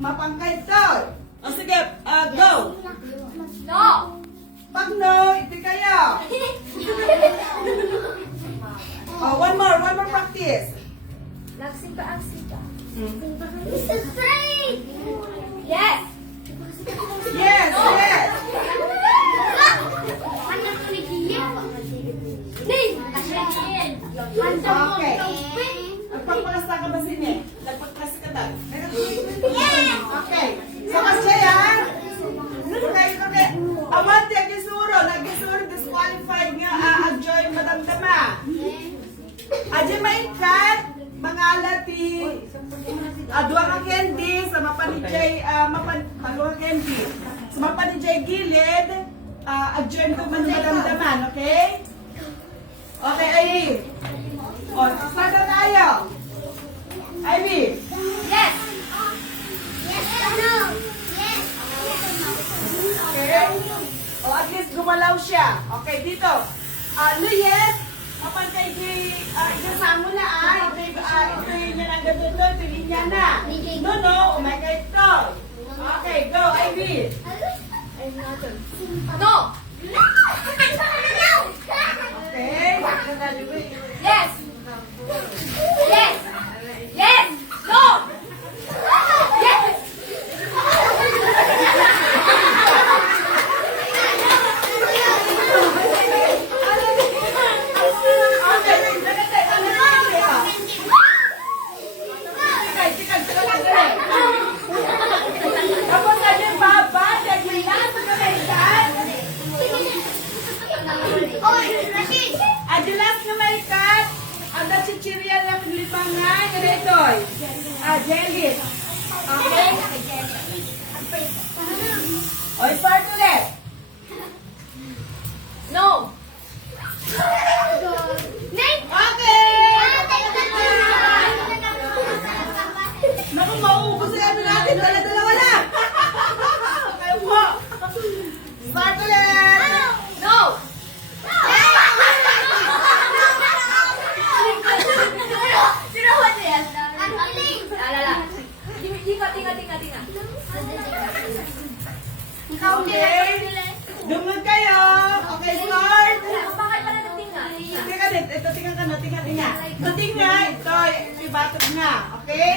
mapangkay to. O sige, go. No! Pag no, iti kayo. One more practice. Laksin pa ang sita. Mr. Straight! Yes! Yes, yes. Ano ko ni Gia? Okay. Nagpapalasta ka ba sini? Nagpapalasta ka ba? Okay. So, kasi yan. Okay. Amante, gisuro. Nagisuro, disqualified nga. Ag-join madamdama. Aji maingkat. Mga alati. Dua ka candy. Sa mapanijay. Dua ka candy. Sa mapanijay gilid. Ag-join ko man madamdaman. Okay? Okay, Ivy. O, start na tayo. Ivy. Yes! Yes or no? Yes. Okay? O, at least gumalaw siya. Okay, dito. Luyes. Kapag kayo isasamo na ito yung yan ang ganda ito yung niya na. No, umagay ito. Okay, go, Ivy. No! Okay. Yes! Yes! Yes! No! Yes! Tapos na yung baba, dahil lang sa kanaitan. Adilas nga may kat, ang chichirya lang libangan, retoy. Jelis. Okay? O, start ulit. No! Okay! Naku, mauubos na ano natin, dala-dalawa lang. Kayo po. Start ulit. No! Sinawan niya yan. Alala. Tinga. Okay. Dumag kayo. Okay, start. Bakit pala nagtinga? Teka din, ito tinga ka no, tinga. Ito tinga, ito, ibatot nga. Okay?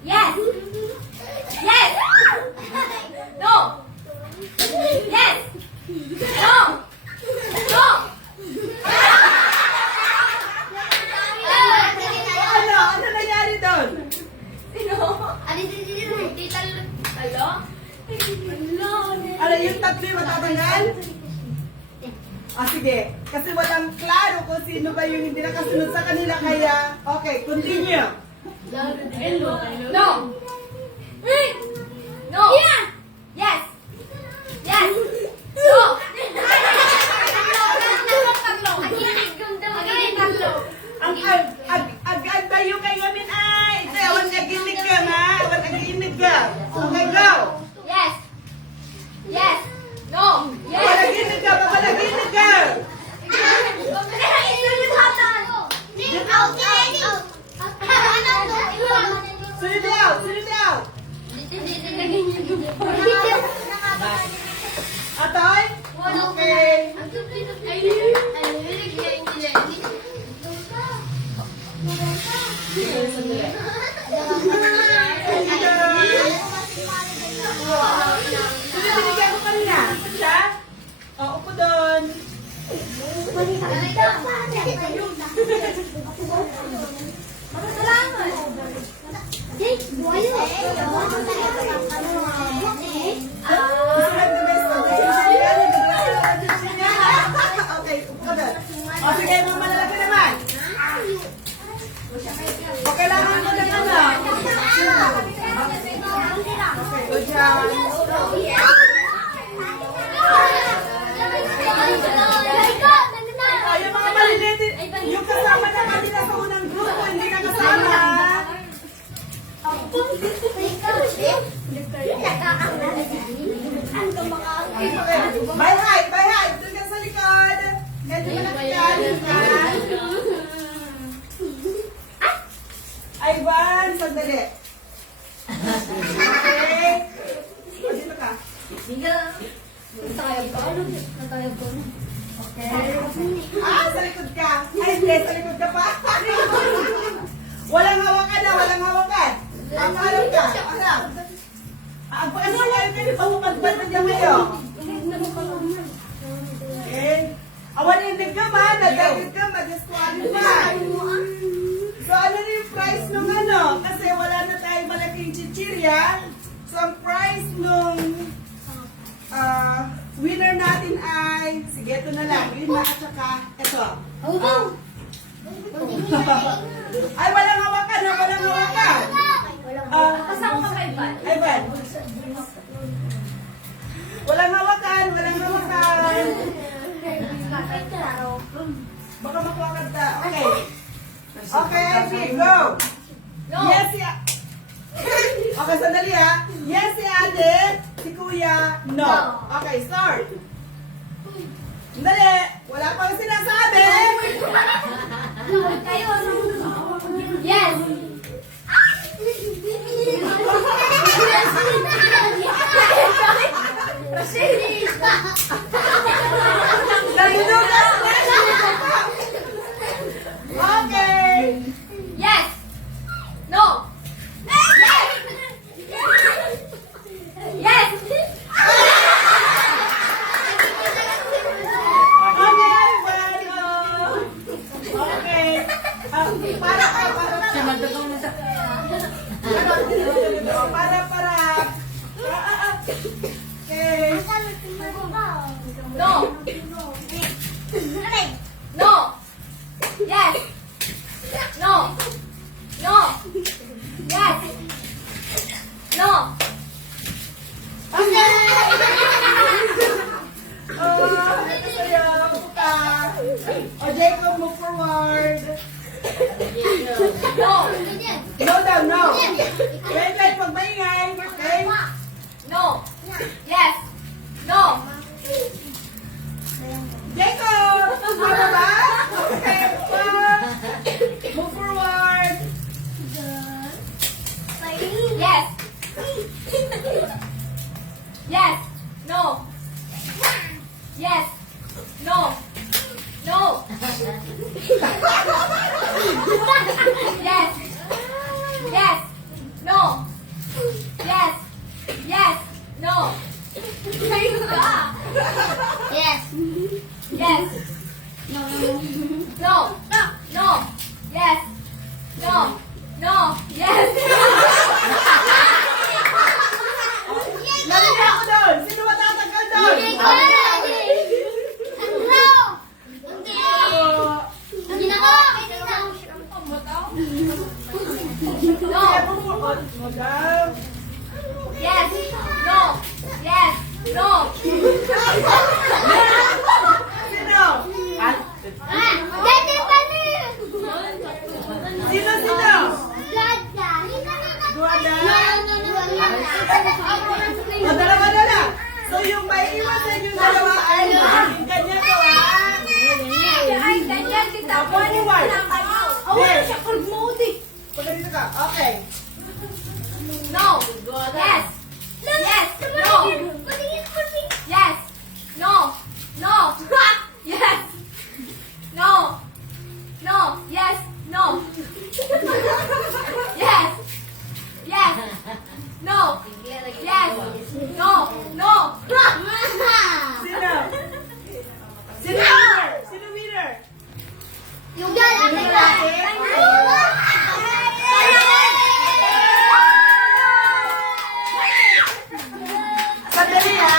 Yes! Yes! No! Yes! No! No! Ano nangyari doon? Sino? Hello? Ano, yung tatlo yung matatanggal? Sige. Kasi walang klaro kung sino ba yung hindi nakasunod sa kanila, kaya, okay, continue. No! No! Yes! Yes! No! Agad ba yung kayo min ay? Ito, awan naginig ka na. Awan naginig ka. Okay, go. Yes! Yes! No! Yes! Awan naginig ka, baka naginig ka. Sunod out. Atoy? Okay. Sunod, binigyan ko kanina. Siya? Upo doon. Okay, upo ka doon. Sige, mga malalaki naman. O, kailangan mo ng ano? Okay, good job. Yung mga maliliit, yung kasama na kanina sa unang grupo, hindi na kasama. Bye, hi! Doon ka sa likod. Medyo malaki ka. Sa likod ka. Ay, hindi, sa likod ka pa. Walang hawakan na, walang hawakan. Harap ka, harap. Ang pagkakasal ka, di pa umagbat na dyan kayo. Okay. Awan yung nagkam ha, nagagit ka, mag-esquarin pa. So ano na yung price nung ano? Kasi wala na tayong malaking chichirya. So ang price nung winner natin ay, sige ito na lang, 5 at saka ito. Ay walang hawakan ha, walang hawakan. Kasama ka kay Ivan. Ivan. Walang hawakan, walang hawakan. Baka makuha ka ta. Okay. Okay, Ivy, go. No. Yes, si Okay, sandali ha. Yes, si ate. Si kuya, no. Okay, start. Sandali. Wala pang sinasabi. Kayo. Yes. Nagdugas na. Okay. Yes. No. Yes. Yes. Okay, bueno. Okay. Para. Okay. No. No. Yes. No. No. Yes. No. O, Jacob, move forward. No. No daw, no. Wait, pag maingay. Okay? No. Yes. No. Jacob! Ano ba? Okay, move forward. Yes. Yes. No. Yes. No. No. Yes. Yes. No. Yes. Yes. No. Yes. Yes. No. No. Yes. No. No. Yes. Lalagyan ako doon. Sino matatanggal doon? No. Madam. Yes. No. Yes. No. Sino? Sino? Duwanda? O, dalawa na lang. So, yung may iwan sa inyong dalawa ay yung kanya to, ha? Ay, ganyan kita. Ako ni Juan. Wala siya promote. Pag ganito ka. Okay. No. Yes. Yes. No. Yes. No. No. Yes. No. No. Yes. No. Yes. Yes. No. Yes. No. No. Sino? Sino winner? Sino winner? Yung lalaki. Sandali, ha?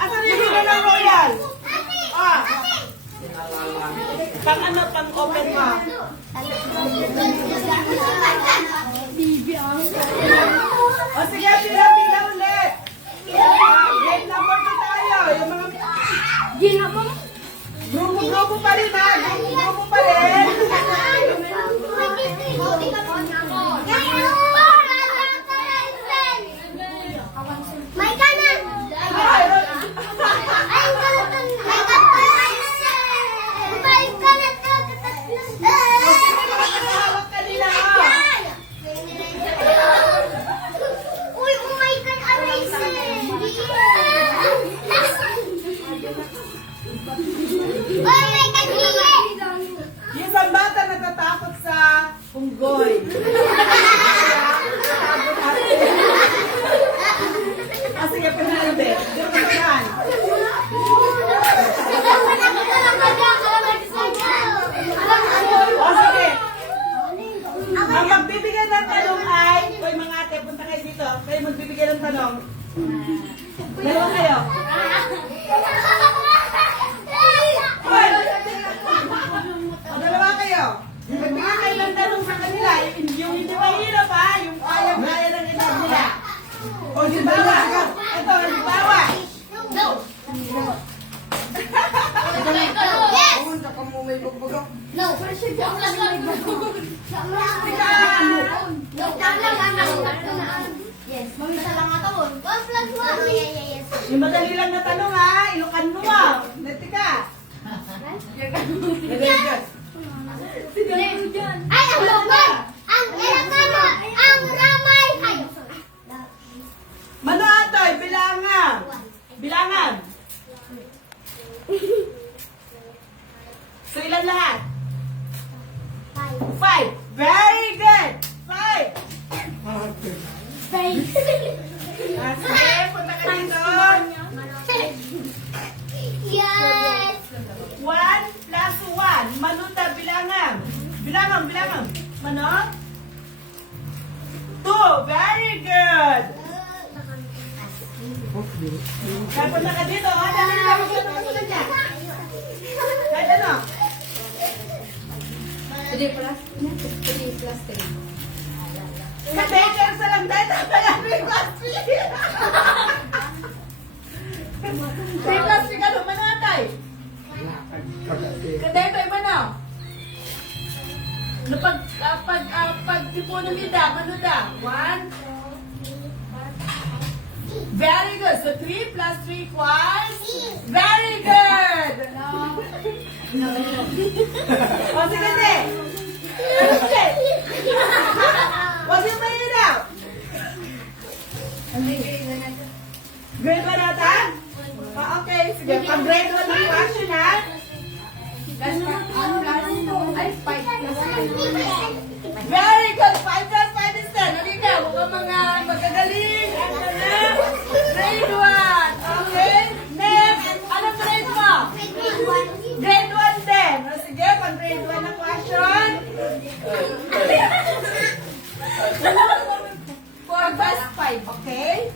Asan yung winner ng Royal? Ah. Pang ano, pang open mo. O sige, pila ulit. Game number 2 tayo. Yung mga grupo pa rin ha. Grupo pa rin. May kanan! Ay, Ay, kanan! May kanan! May kanan! hawak kanila ha. Ang magbibigay ng tanong ay, oy mga ate, punta kayo dito. Kayo magbibigay ng tanong. Dalawa kayo. Oy! O, dalawa kayo. Magbigay kayo ng tanong sa kanila. Yung hindi mahirap ha, yung kaya-kaya ng edad nila. O, halimbawa. Ito, halimbawa. No. Yes. No. Yes. Mamisa lang nga taon. 1 plus 1. Yes. Yung madali lang na tanong ha, ilukan mo ha. Nati ka. Ay, ang lupon! Ang elatama! Ang ramay! Ay! Mano Atoy, bilangan. Bilangan. So ilan lahat? 5. Very good. 5. Okay, punta ka dito. Yes! 1 plus 1. Manuta, bilangan. Bilangan, bilangan. Mano? 2. Very good. Kaya punta ka dito. Ha? Dali ka. Magkano ka sa kanya? Kahit ano? Ka-daycare sa lang dahil tatay ang 3 plus 3. 3 plus 3 ka doon, manatay. Ka-daycare mo na. No, pag tipunan nila, ano da? 1. Very good. So 3 plus 3 equals? Very good. O, sige, sige. Sige. Huwag yung mahirap. Grade 1 nata? Okay, sige. Pag grade 1 yung question, ha? Very good. 5 plus 5 is 10. Hindi ka, huwag kang mga magagaling. Grade 1. Okay? Next. Anong grade mo? Grade 1 din. O, sige, pag grade 1 na question. 4 plus 5. Okay?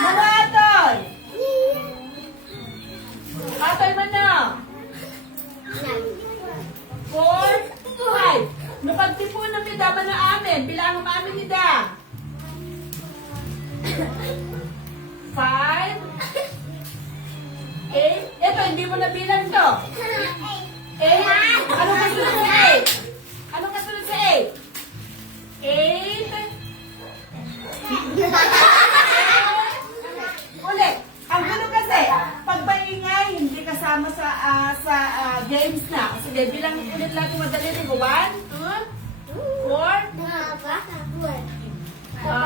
Mga Atoy. Atoy mo na. 4, 5. Napagtipo na mida ba na amin? Bilangan mo amin mida. 5, 8. Ito, hindi mo nabilang to. 8. Ano kasunod sa 8? Ano kasunod sa 8? 8. Ulit. Ang gulo kasi, pag maingay, hindi kasama sa games na. Sige, bilang ulit lang kung madali rin ko. 1, 2, 4.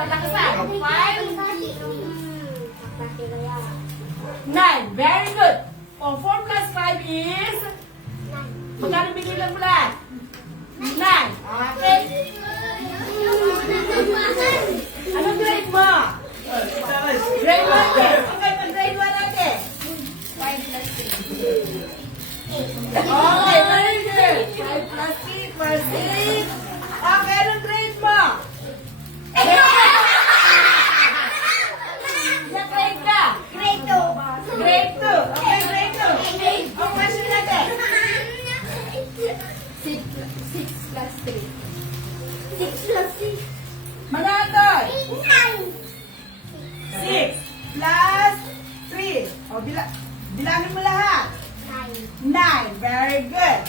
Lakasan. 5, 9. Very good. O, 4 plus 5 is? Magkano bigyan mo lahat? 9. Okay. Anong grade mo? Grade 1 din. Okay, pag grade 1 natin. Okay, very good. 5 plus 6 plus 6. Okay, anong grade mo? Ilang grade ka? Grade 2. Grade 2. Okay, grade 2. Ang question natin. 6 plus 3. 6 plus 6. Manatoy. 9. 6 plus 3. O, bilangin mo lahat. 9. Very good.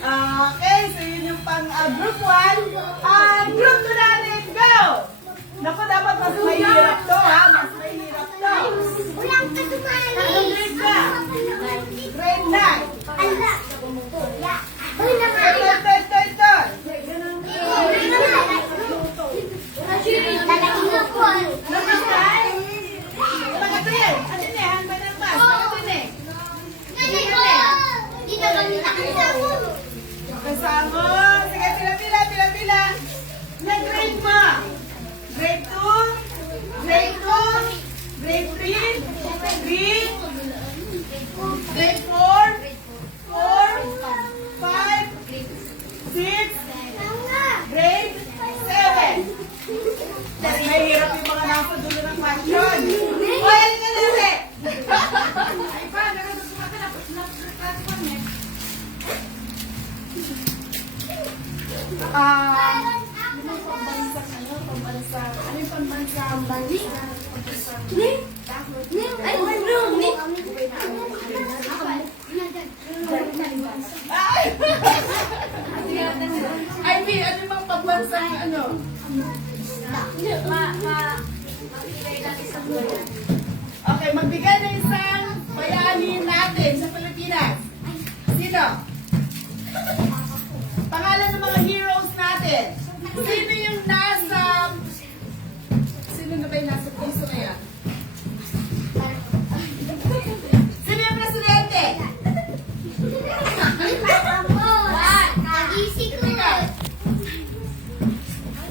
Okay, so yun yung pang group 1. Group 2 natin, go! Naku, dapat mas mahirap to, ha? Mas mahirap to. Ulang kasumali. Anong grade ka? Grade 9. Ala. Uy, naman. Ito. Lalaki na po. Namatay? Pagkatuloy. Ano na? Handbag ng bus. Pagkatuloy. Ginagamit ako sa ulo. Kasama. Sige, pila. Nag-grade mo. Grade 2. Grade 2. Grade 3. 3. Ano yung pambansa? Ay, no. Ivy, ano yung mga pambansa ano? Okay, magbigay ng isang bayani natin sa Pilipinas. Sino? Pangalan ng mga heroes natin. Sino yung nasa... Sino na ba yung nasa puso ngayon? Sino yung presidente?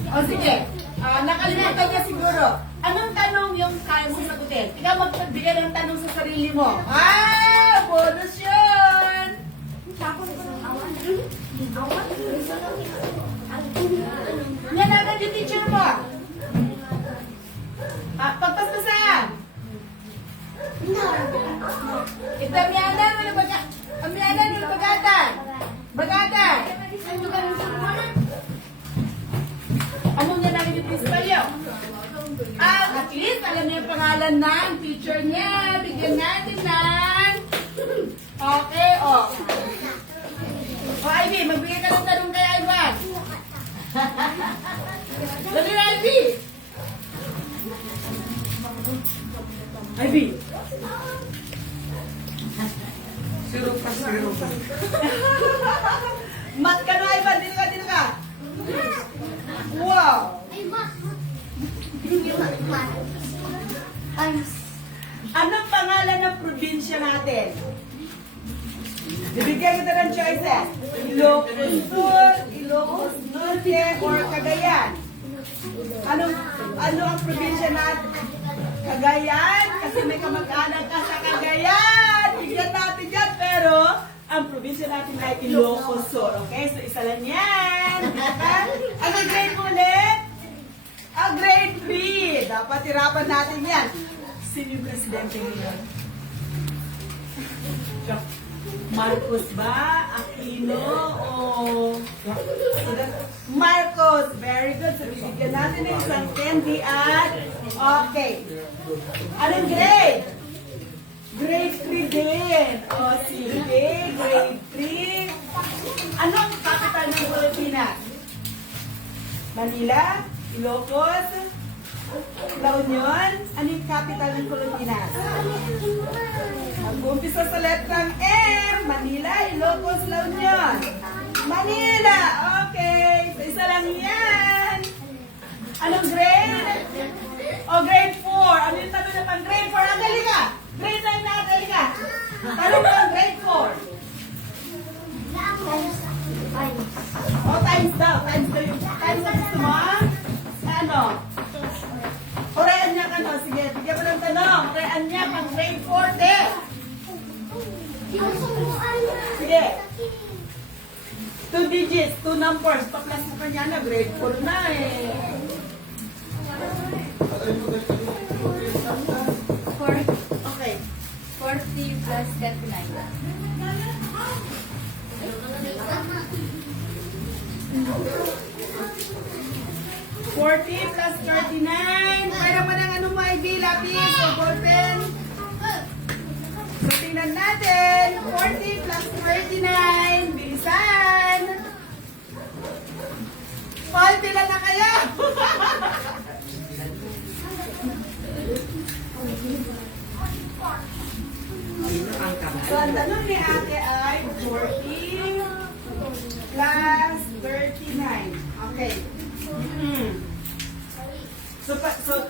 O sige, nakalimutan niya siguro. Anong tanong yung kaya mong sagutin? Ikaw magbigay ng tanong sa sarili mo. Bonus yun! Yan agad yung teacher mo. Pagpastasan. Ito, miyanan mo na baga. Miyanan mo na bagatan. Bagatan. Anong yan ang yung principal yun? At least, alam niya yung pangalan ng teacher niya. Bigyan natin ng... Okay, o. O, Ivy, magbigay ka ng tanong kay Ivan. Dali na, Ivy. Ivy. Zero pa. Mat ka na, Ivan. Dito ka. Wow. Anong pangalan ng probinsya natin? Bibigyan kita ng choices. Ilocos Sur, Ilocos Norte, or Cagayan. Ano ang probinsya natin? Cagayan? Kasi may kamag-anak ka sa Cagayan. Bigyan natin yan, pero ang probinsya natin ay Ilocos Sur. Okay? So, isa lang yan. Ano grade mo ulit? Grade 3. Dapat hirapan natin yan. Sino yung presidente ngayon? Marcos ba? Aquino? O... Marcos. Very good. So, bibigyan natin ng isang candy at... Okay. Anong grade? Grade 3 din. O, sige. Grade 3. Anong capital ng Pilipinas? Manila? Ilocos? La Union? Ano yung capital ng Pilipinas? Mag-umpisa sa letrang M. Manila, Ilocos, La Union. Manila! Okay. So, isa lang yan. Anong grade? Grade 4. Ano yung tanong na pang grade 4? Dali ka! Grade 9 na, dali ka! Tanong mo ang grade 4. Times daw. Times daw yung... Times na gusto mo? Ano? Korean niya ano? Sige, bigyan mo ng tanong. Korean niya pang grade 4, de. Sige. 2 digits, 2 numbers. Pa-plus mo pa niya na, grade 4 na eh. Okay. 40 plus 40 plus 39. Pwede mo ng ano mo, Ivy, lapis o ballpen. So, tingnan natin. 40 plus 39. Bilisan. Pila na kayo. So, ang tanong ni ate ay 40 plus 39. Okay. So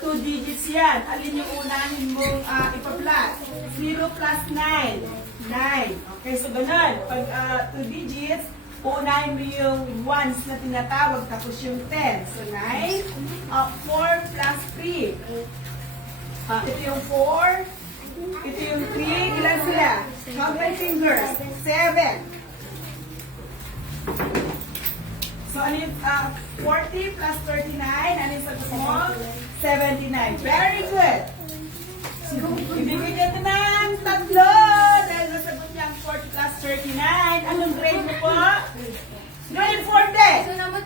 2 digits yan. Alin yung unahin mong ipa-plus? 0 plus 9. 9. Okay, so ganun. Pag 2 digits, unahin mo yung ones na tinatawag, tapos yung 10. So 9. 4 plus 3. Ito yung 4. Ito yung 3. Ilan sila? Count my fingers. 7. So, ano yung 40 plus 39? Ano yung sagot mo? 79. Very good. Ibigay ka ng tatlo. Dahil nasagot niya ang 40 plus 39. Anong grade mo po? Grade 4 din. So naman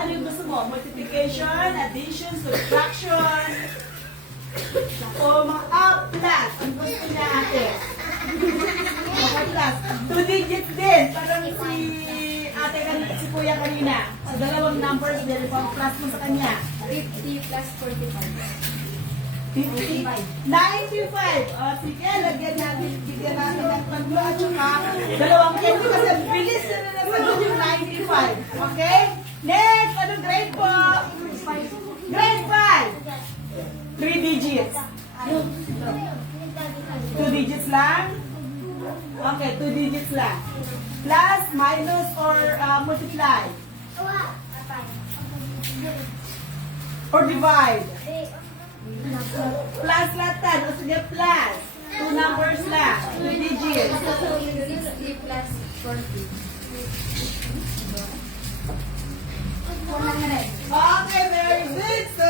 Ano yung gusto mo? Multiplication, addition, subtraction. O mga plus. Ang gusto niya ate. Okay, plus. 2 digits din. Parang si ate kanina, si kuya kanina. Sa dalawang numbers din, pang plus mo sa kanya. 50 plus 45. 50, 95. O sige, lagyan natin, bigyan natin ng tatlo at saka dalawang candy kasi bilis na nasagot yung 95. Okay? Next, ano grade po? Grade 5. 3 digits. 2 digits lang? Okay, 2 digits lang. Plus, minus, or multiply? Or divide? Plus lahat tan. O sige, plus. 2 numbers lang. 2 digits. 60 plus 40. Okay, very good. So,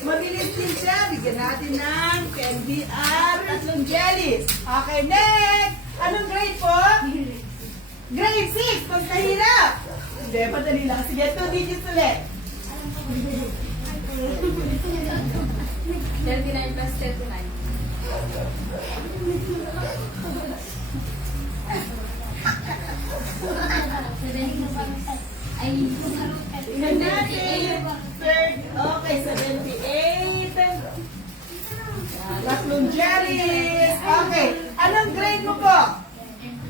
mabilis din siya. Bigyan natin ng candy at 3 jellies. Okay, next. Anong grade po? Grade 6. Pag nahirap. Hindi, padali lang. Sige, 2 digits ulit. 39 plus 39. Ay, Tingnan natin. Third, okay, 78. 3 jellies. Okay, anong grade mo po?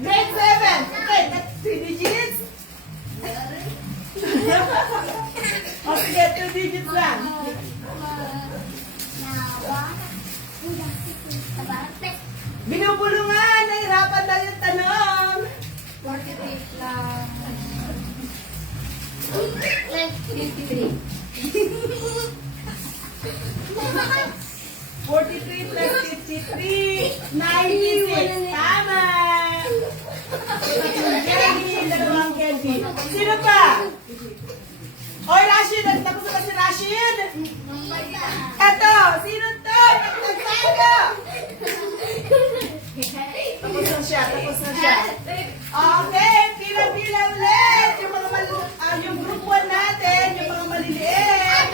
Grade 7. Okay, that's 3 digits. O sige, 2 digits lang. Binubulungan, nahirapan daw yung tanong. 43 plus 53. 43 plus 53, 96. Tama! Candy, dalawang candy. Sino pa? Oy, Rashid! Tapos na ba si Rashid? Eto! Sino to? Nagtagsago! Tapos na siya, tapos na siya. Okay, pila-pila ulit. Yung mga yung group 1 natin, yung mga maliliit.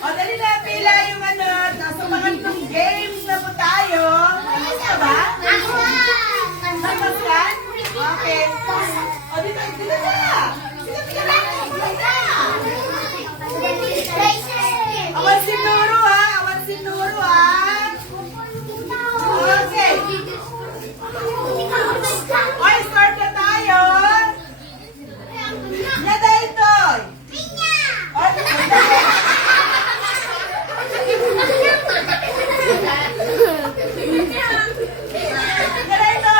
O, dali na, pila yung ano. Nasa mga itong games na po tayo. Ayos ka ba? Tapos ka? Okay. O, dito, dito na. Dito, dito na. Awan sinuro ha. Awan sinuro ha. Okay. Oy, start na tayo. Yada ito. Oy, yada ito.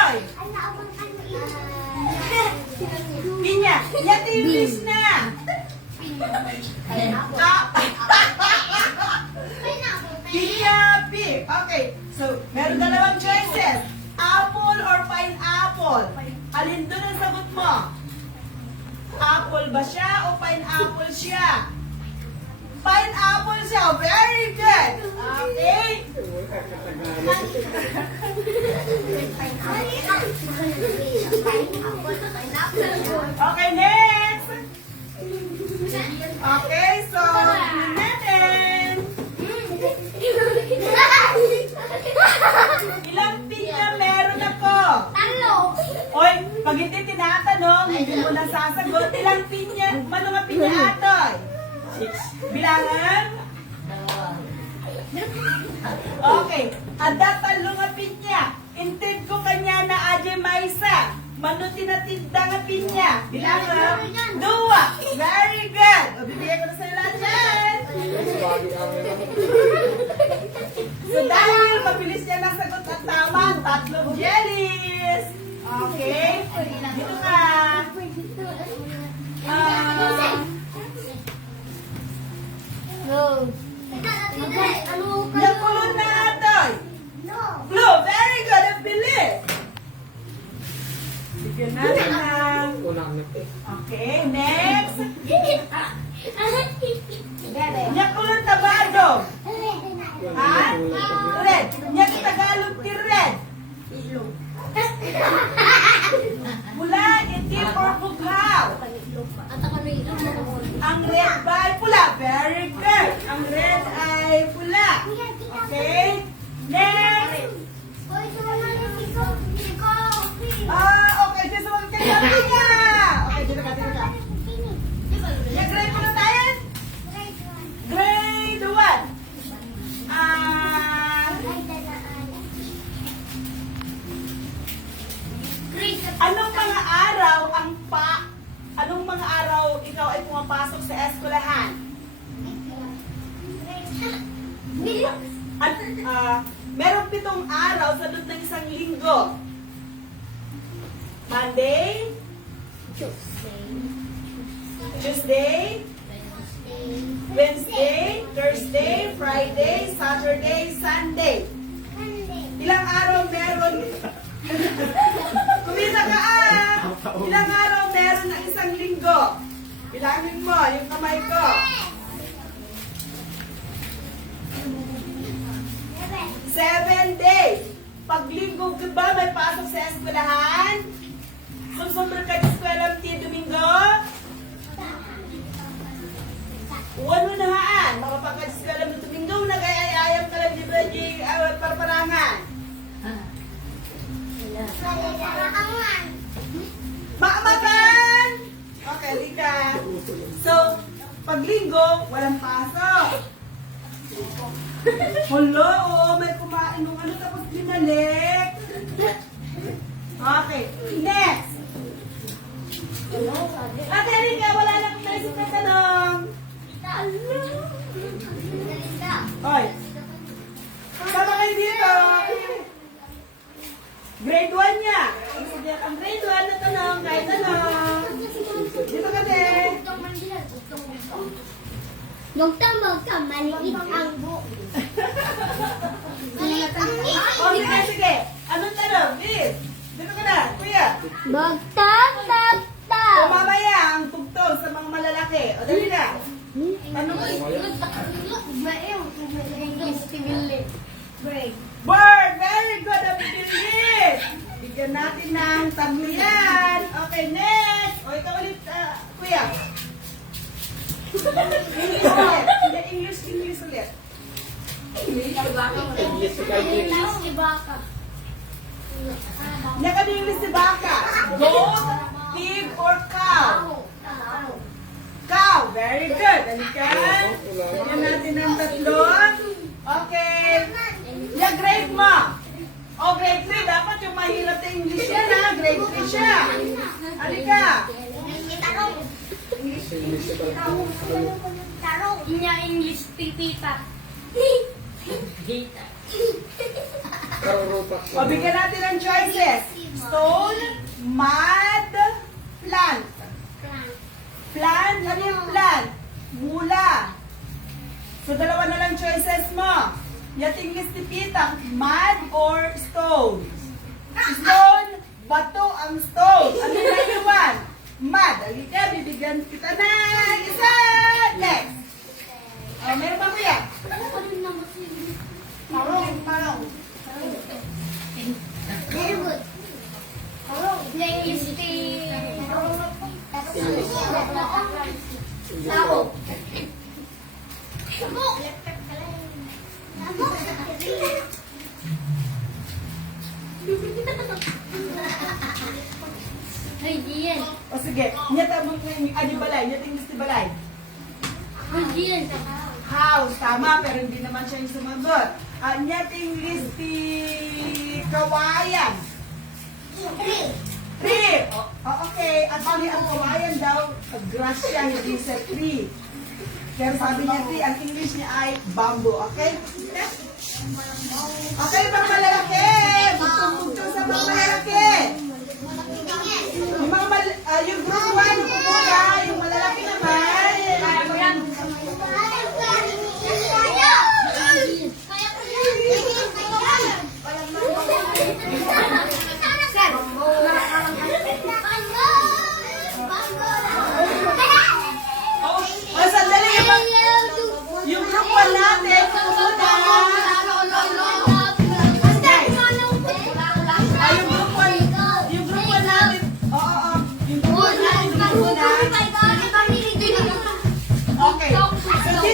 Pinya, yada yung list na. Pinya, pip. Okay, so meron dalawang choices. Apple or pineapple? Alin doon ang sagot mo? Apple ba siya o pineapple siya? Pineapple siya. Very good. Okay. Okay, next. Okay, so, tingnan natin. Ilang pinya meron ako? Oy, pag hindi tinatanong, hindi mo na sasagot. Ilang pinya, mga pinya atoy? Bilangan? Okay. Ada talo nga pinya. Intid ko kanya na aje maisa. Manuti na tinda nga pinya. Bilangan? Dua. Very good. O, bibigyan ko na sa lahat yan. So, dahil mabilis niya nasagot at tama, 3 jellies. Okay. Dito ka. Nakulot na atoy. Blue. Very good. Ang bilis. Bigyan natin ng... Okay, next. Very good. Ang red ay pula. Okay? Next. Okay. Just one thing. Okay, dito ka. Yung grade mo na tayo? Grade 1. Anong mga araw ikaw ay pumapasok sa eskwelahan? Meron 7 araw sa loob ng isang linggo. Monday, Tuesday, Wednesday, Thursday, Friday, Saturday, Sunday. Ilang araw meron? Kumita ka Ilang araw meron ng isang linggo? Bilangin mo yung kamay ko. 7 days. Pag linggo ka ba may pasok sa eskwelahan? Susunod ka sa eskwela ng Domingo? Uwan mo na haan. Makapagka-eskwela ng Domingo, nag-ayayam ka lang di ba di parparangan? Maamakan! Okay, Lika. So, pag linggo, walang pasok. Hello, may kumain ng tapos binalik. Okay, next. Ate Erika, wala na kong naisip na tanong. Hoy, sama kayo dito. Grade 1 niya. Ang grade 1 na tanong, kahit tanong. Dito ka din. Magtamag ka, maliit ang buo. Maliit ang O, sige. Anong tanong? Please. Dito ka na, kuya. Magtamag. O, mamaya ang tugtog sa mga malalaki. O, dali na. Tanong mo. Word! Very good! Ang bilis! Bigyan natin ng tablo yan. Okay, next. O, ito ulit, kuya. English ulit. Hindi, English ulit. Naka-English si baka. Goat, pig, or cow? Cow. Very good. Dalikan. Bigyan natin ng tatlo. Okay. Yung grade mo. O, grade 3. Dapat yung mahirap na English yan, ha? Grade 3 siya. Halika. English pipita. O, bigyan natin ng choices. Stone, mud, plant. Plant, ano yung plant? Mula. So, dalawa na lang choices mo. Yating istipita, mud or stone? Stone, bato ang stone. Ano na iwan? Mud. Halika, bibigyan kita na isa. Next. O, meron pa kuya? Marong. Hygiene. O sige, nyata mo yung balay. Yating gusto balay. Hygiene. House, tama, pero hindi naman siya yung sumagot. Nyating listi kawayan. Tree. Okay, actually ang kawayan daw, grass siya, hindi sa tree. Pero sabi niya tree, ang English niya ay bamboo, okay? Okay, mga malalaki. Bugtong sa mga malalaki. Yung group 1, muna, yung malalaki naman. O, sandali yung group 1 natin, muna. Yung group 1,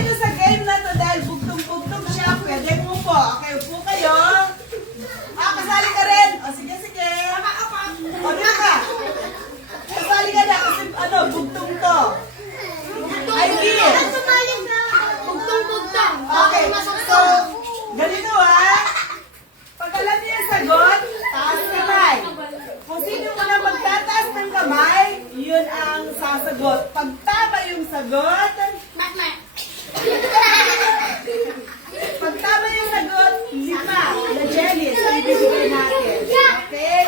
dito sa game na to, dahil bugtong-bugtong siya, pwede mo po. Okay, upo kayo. Kasali ka rin. O, sige, sige. O, dito ka. Kasali ka na kasi, bugtong to. ID. Bugtong-bugtong. Okay, so, ganito ha. Pag alam niyo yung sagot, taas kamay. Kung sino muna magtataas ng kamay, yun ang sasagot. Pag tama yung sagot, pag tama yung sagot, 5 na jellies na ibibigay natin. Okay?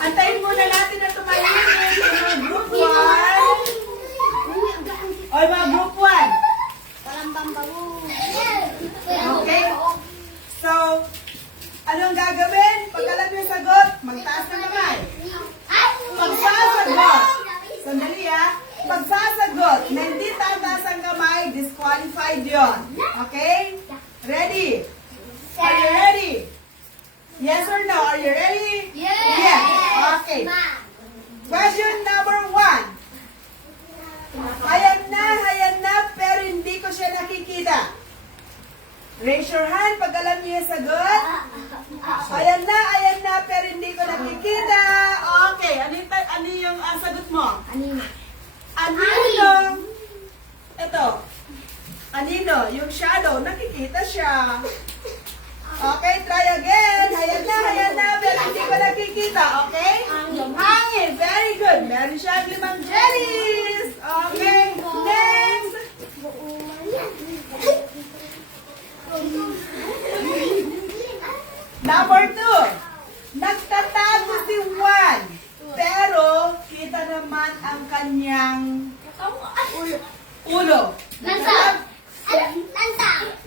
Antayin muna natin na tumahimik yung mga group 1. O, mga group 1. Okay? So, anong gagawin? Pag alam yung sagot, magtaas ng kamay. Pagsasagot, sandali pagsasagot na hindi tataas ang kamay, disqualified yon. Okay? Ready? Are you ready? Yes or no? Are you ready? Yes. Okay. Question number 1. Hayan na, pero hindi ko siya nakikita. Raise your hand pag alam niyo yung sagot. Ayan na, pero hindi ko nakikita. Okay, ano yung sagot mo? Anino. Ito. Anino, yung shadow, nakikita siya. Okay, try again. Hayan na, pero hindi ko nakikita. Okay? Hangin. Very good. Meron siyang 5 jellies. Okay, next. Number 2. Nagtatago si Juan, pero kita naman ang kanyang ulo.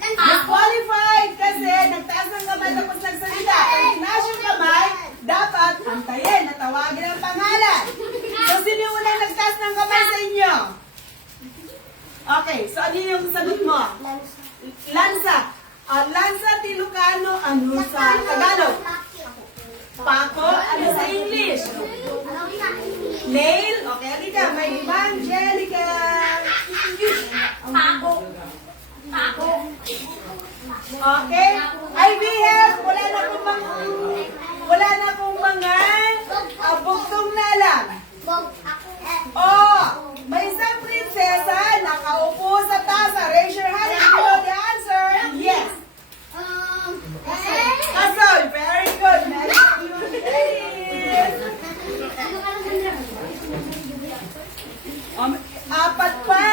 Disqualified kasi nagtaas ng kamay tapos nagsalita. Pag tinaas yung kamay, dapat antayin na tawagin ang pangalan. So, sino yung unang nagtaas ng kamay sa inyo? Okay, so ano yung sagot mo? Lansa. Lansa Tilocano, ano sa Tagalog? Pako, ano sa English? Nail, okay, Rika, may 5 Angelica. Okay, IBF, wala na pong mga bugtong na lang. Oh, may isang prinsesa nakaupo sa tasa. Raise your hand if you know the answer. Yes. Kasol, very good. Apat pa.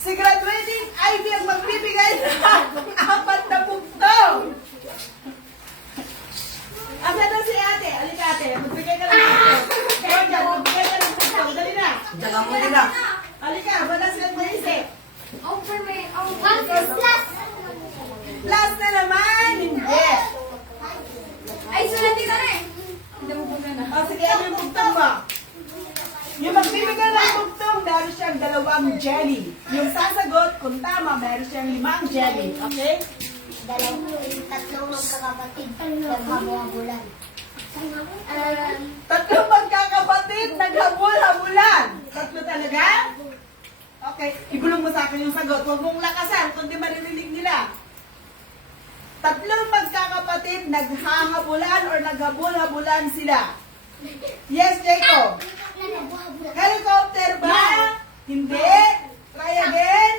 Si graduating Ivy ang magbibigay ng 4 na bugtong. Asa na si ate? Alika ate, magbigay ka ng bugtong. Kaya dyan, magbigay ka ng bugtong. Dali na. Dagang mo nila. Alika, wala silang maisip. Plus na naman, hindi. Ay, sulati ka rin. O sige, ano yung bugtong mo? Yung magbibigay ng bugtong, meron siyang 2 jelly. Yung sasagot, kung tama, meron siyang 5 jelly. Okay? Tatlong magkakapatid. Naghabulan. 3 magkakapatid, naghabol-habulan. 3 talaga? Okay, ibulong mo sa akin yung sagot. Huwag mong lakasan, kundi maririnig nila. 3 magkakapatid, naghahabulan or naghabol-habulan sila. Yes, Jacob. Helicopter ba? Hindi. Try again.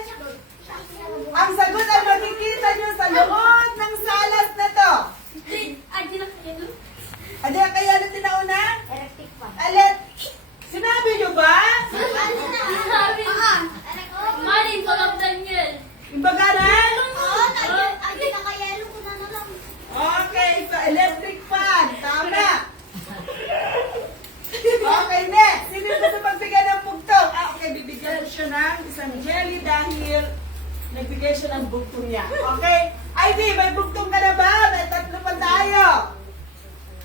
Ang sagot ay makikita nyo sa loob ng salas na to. Adi na kaya na tinauna? Alet. Sinabi nyo ba? Marin, tulog Daniel. Imbaga na? Nakayelo ko na lang. Okay, so electric fan. Tama. Okay, next. Sino yung gusto magbigay ng bugtong? Okay, bibigyan ko siya ng isang jelly dahil nagbigay siya ng bugtong niya. Okay? Ivy, may bugtong ka na ba? May 3 pa tayo.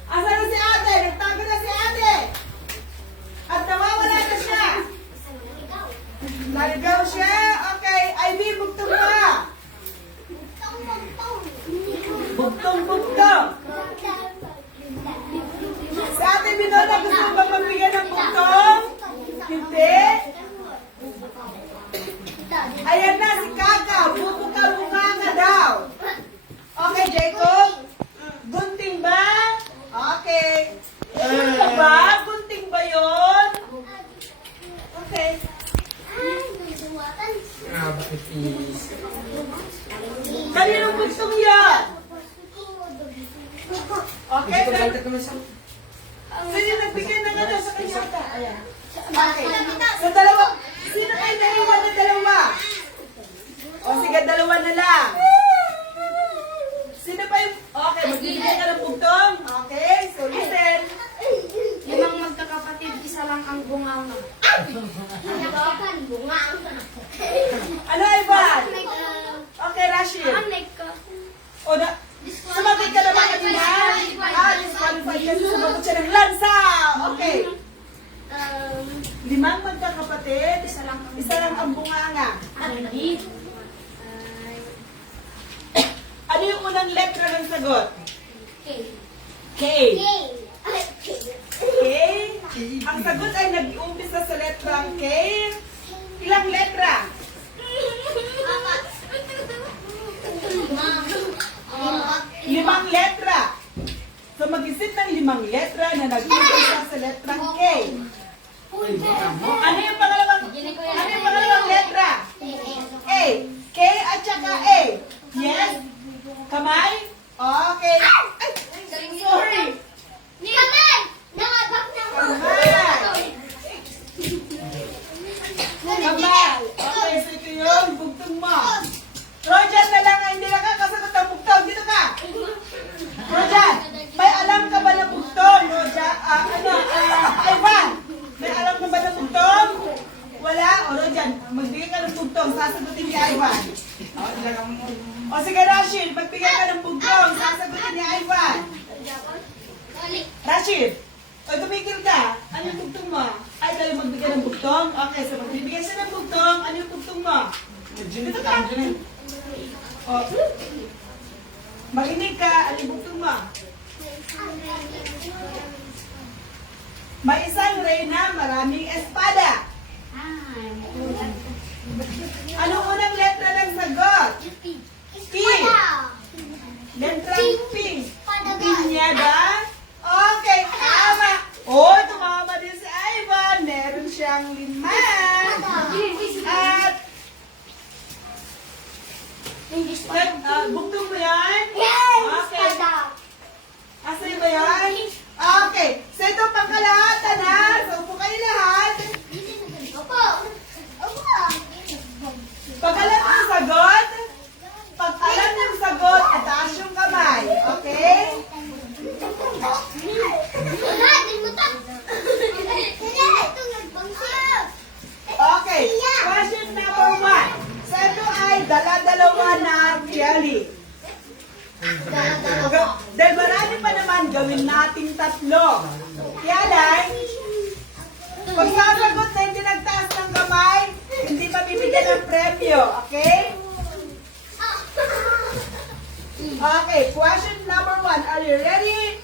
Asa na si ate? Nagtago na si ate. At nawawala na siya. Naligaw siya? Okay, Ivy, bugtong ka. Bugtong. Sino na gusto ba magbigay ng bugtong? Hindi? Ayan na, si Kaka. Buko ka, bunga ka daw. Okay, Jacob? Gunting ba? Okay. Gunting ba? Gunting ba yun? Okay. Kaninong bugtong yan? Okay, sino nagbigay ng ano sa kanya? Ayan. Okay. So, dalawa. Sino kayo naiwan na dalawa? O, sige, dalawa na lang. Sino pa yung... Okay, magbibigay ka ng bugtong. Okay, so listen. Limang magkakapatid, isa lang ang bunganga. Ano, Ivan? Okay, Rashid. Anek ka. O, sumagot ka naman kanina. Disqualified kasi sumagot siya ng lansa. Okay. Limang magkakapatid, isa lang ang bunganga. Hindi. Ano yung unang letra ng sagot? K. K. Ang sagot ay nag-uumpisa sa letrang K. Ilang letra? Limang letra. So mag-isip ng limang letra na nag-uumpisa sa letrang K. Ano yung pangalawang letra? A. K at saka A. Yes? Kamay? Okay. Ay, sorry. Kamay. Kamay. Okay, so ito yung bugtong mo. Rojan na lang ang hindi nakakasagot ng bugtong. Dito ka. Rojan, may alam ka ba ng bugtong? Rojan, Ivan, may alam ka ba ng bugtong? Wala? O Rojan, magbigay ka ng bugtong. Sasagutin ni Ivan. O sige, Rashid, magbigay ka ng bugtong. Sasagutin ni Ivan. Rashid, o tumigil ka. Ano yung bugtong mo? Ay, tayo magbigay ng bugtong? Okay, so magbibigay siya ng bugtong. Ano yung bugtong mo? Dito ka. O, makinig ka. Ano yung bugtong mo? May isang reyna, maraming espada. Anong unang letra ng sagot? P. Letrang P. Pinyada. Okay, tama. Oh, tumama din si Ivan. Meron siyang 5. At bugtong mo yan? Okay. Asay ba yan? Okay. So ito pangkalahatan ha. So upo kayo lahat. Pag alam yung sagot, itaas yung kamay. Okay? Okay. Question number 1. So ito ay dala-dalawa na jelly. Dahil marami pa naman, gawin nating 3. Kaya lang, pag sasagot na hindi nagtaas ng kamay, hindi mabibigyan ng premyo. Okay? Okay, question number 1. Are you ready?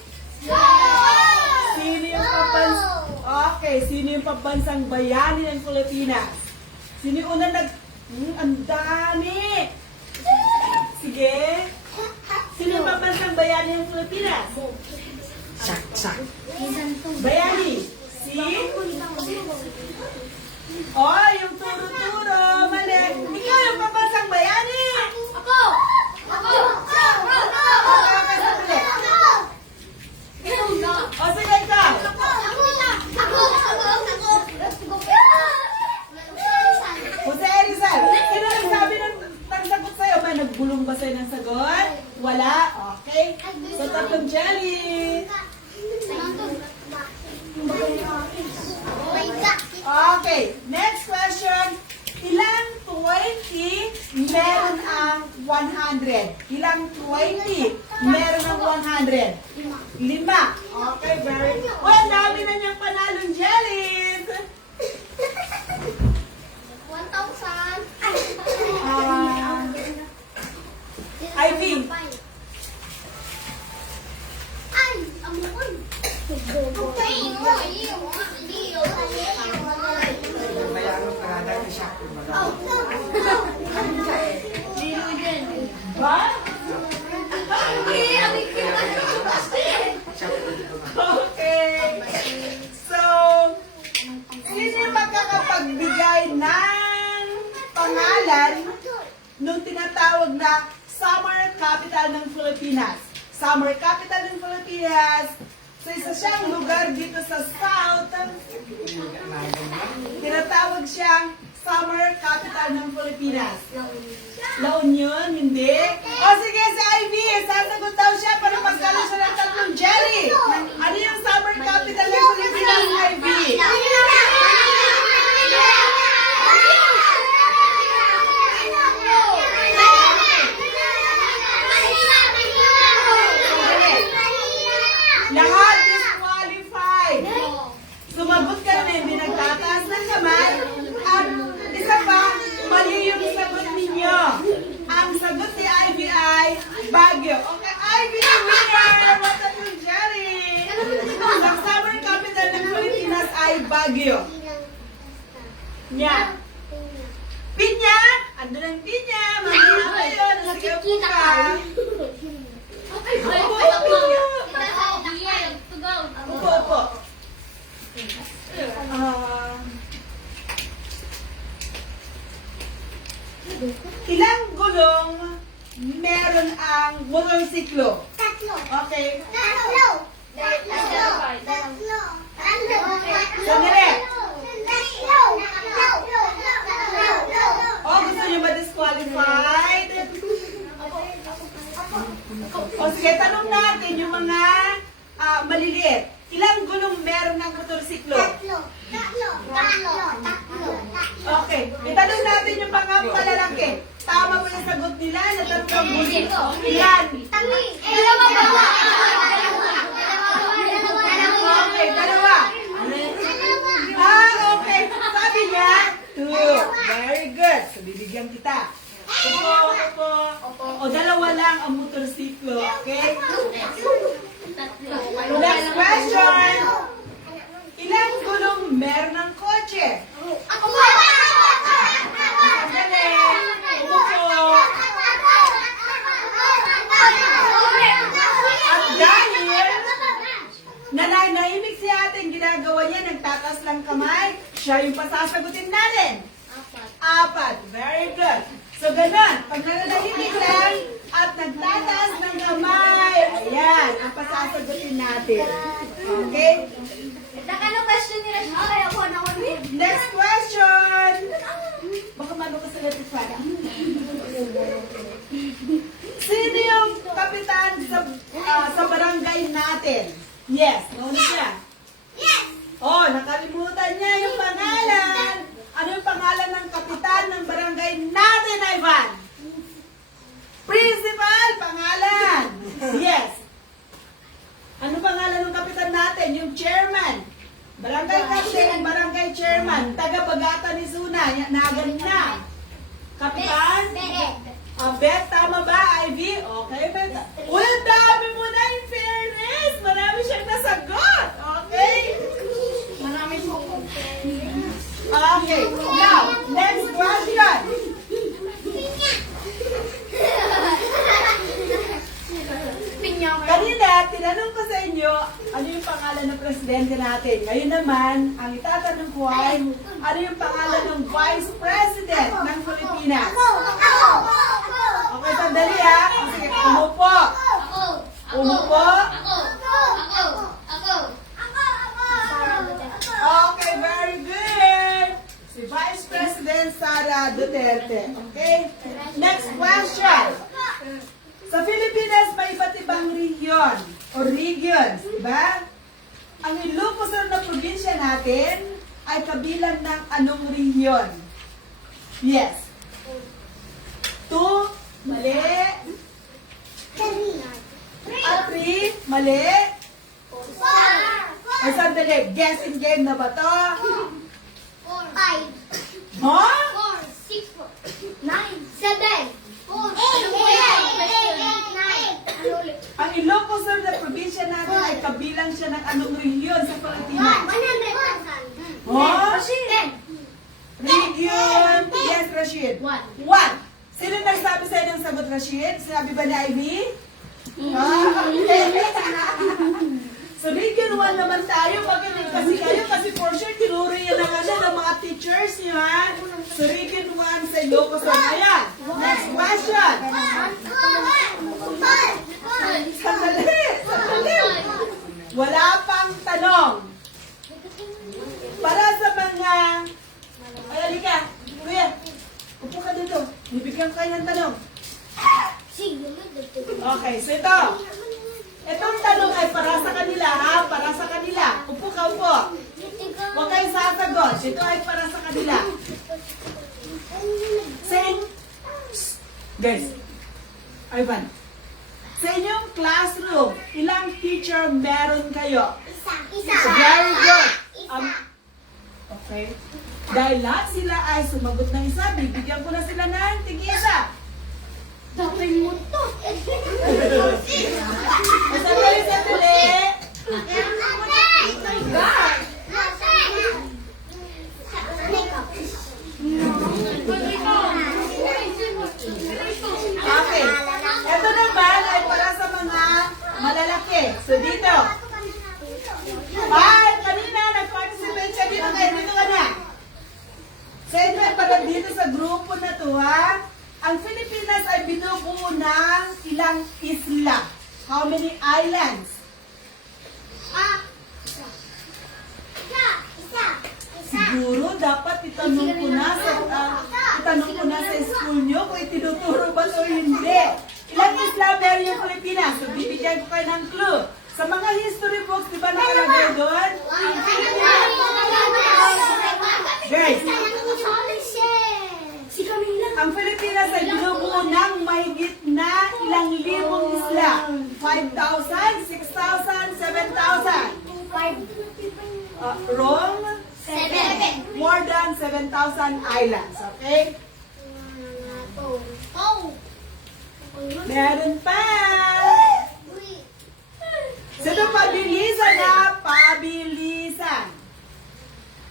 Sino yung pambansang bayani ng Pilipinas? Sino yung unang ang dami! Sige. Sino yung pambansang bayani ng Pilipinas? Bayani. Si? Oh, yung turo-turo. Mali. Ikaw yung pambansang bayani. O, sige ka. Jose Erizal, sino nagsabi ng sagot sa'yo? May nagbulong ba sa'yo ng sagot? Wala? Okay. So, 3 jelly. Okay. Next question. Ilang 20 meron ang 100? Ilang 20 meron ang 100? 5. Okay, very good. Oh, ang dami na niyang panalong jellies. 1,000. Ivy. Ay, amon. Okay. Ba? Okay. So, sino yung makakapagbigay ng pangalan nung tinatawag na Summer Capital ng Pilipinas? Summer Capital ng Pilipinas. So, isa siyang lugar dito sa South. Tinatawag siyang Summer Capital ng Pilipinas. La Union, hindi. O sige, si Ivy, sasagot daw siya para magkano siya ng 3 jelly. Ano yung Summer Capital ng Pilipinas, Ivy? Lahat disqualified. Sumagot ka na, hindi nagtataas ng kamay. At isa pa, mali yung sagot ninyo. Ang sagot ni Ivy ay Baguio. Okay, Ivy na winner! What's up yung Jerry? Ang summer capital ng Pilipinas ay Baguio. Nya. Pinya! Ando ng Pinya! Mamaya kayo! Nasigaw po ka! Upo, upo. Ilang gulong meron ang motorsiklo? Okay. Sandali. O, gusto nyo ma-disqualified? O, sige, tanong natin yung mga maliliit. Ilang gulong meron ng motorsiklo? Okay. Itanong natin yung mga malalaki. Tama mo yung sagot nila na 3 gulong. Ilan? Okay, dalawa. Okay. Sabi niya, 2. Very good. So, bibigyan kita. Opo. O, dalawa lang ang motorsiklo. Okay? Next question. Ilang gulong meron ng kotse? Sandali. Umupo. At dahil nanahimik si ate, ang ginagawa niya, nagtatas lang kamay, siya yung pasasagutin natin. 4. Very good. So, ganun. Pag nananahimik lang at nagtataas ng kamay, ayan, ang pasasagutin natin. Okay? Next question. Baka malo ka sa lahat para. Sino yung kapitan sa barangay natin? Yes, nauna siya. Oh, nakalimutan niya yung pangalan. Ano yung pangalan ng kapitan ng barangay natin, Ivan? Principal, pangalan. Yes. Ano pangalan ng kapitan natin? Yung chairman. Barangay captain, barangay chairman. Taga-Bagata ni Suna. Nagan na. Kapitan? Bet, tama ba, Ivy? Okay, Bet. Uy, dami mo na in fairness. Marami siyang nasagot. Okay? Marami po. Okay. Now, next question. Kanina, tinanong ko sa inyo, ano yung pangalan ng presidente natin? Ngayon naman, ang itatanong ko ay, ano yung pangalan ng vice president ng Pilipinas? Okay, sandali ha. Sige, umupo. Umupo. Okay, very good. Si Vice President Sara Duterte. Okay? Next question. Sa Pilipinas, may iba't ibang region o regions, diba? Ang Ilocos Sur na probinsya natin ay kabilang ng anong region? Yes. 2, mali. At 3, mali. Ay, sandali. Guessing game na ba to? Huh? 7. Ang Ilocos Sur na probinsya natin ay kabilang siya ng anong region sa Pilipinas? Huh? Region Rashid? One. 1. Sino nagsabi sa'yo ng sagot, Rashid? Sinabi ba ni Ivy? Okay. So, region 1 naman tayo. Bakit kasi kayo? Kasi for sure, tinuro yan ng mga teachers niyo, ha? So, region 1 sa Ilocos. Ayan. Next question. Sandali. Wala pang tanong. Para sa mga... Ay, halika. Kuya, upo ka dito. Bibigyan ko kayo ng tanong. Okay, so ito. Itong tanong ay para sa kanila, ha? Para sa kanila. Upo ka, upo. Huwag kayong sasagot. Ito ay para sa kanila. Guys. Ivan. Sa inyong classroom, ilang teacher meron kayo? Very good. Okay. Dahil lahat sila ay sumagot ng isa, bibigyan ko na sila ng tig-isa. Dapat mo to. Sandali. Okay. Ito naman ay para sa mga malalaki. So dito. Ay, kanina nag-participate siya dito. Kaya dito ka na. So ito ay para dito sa grupo na to, ha? Ang Pilipinas ay binubuo ng ilang isla? How many islands? Siguro dapat itanong ko na sa school nyo kung itinuturo ba o hindi. Ilang isla meron yung Pilipinas? So bibigyan ko kayo ng clue. Sa mga history books, di ba nakalagay doon? Guys, ang Pilipinas ay binubuo ng mahigit na ilang libong isla. 5,000, 6,000, 7,000. Wrong? More than 7,000 islands. Okay? Meron pa. Sino pabilisan na? Pabilisan.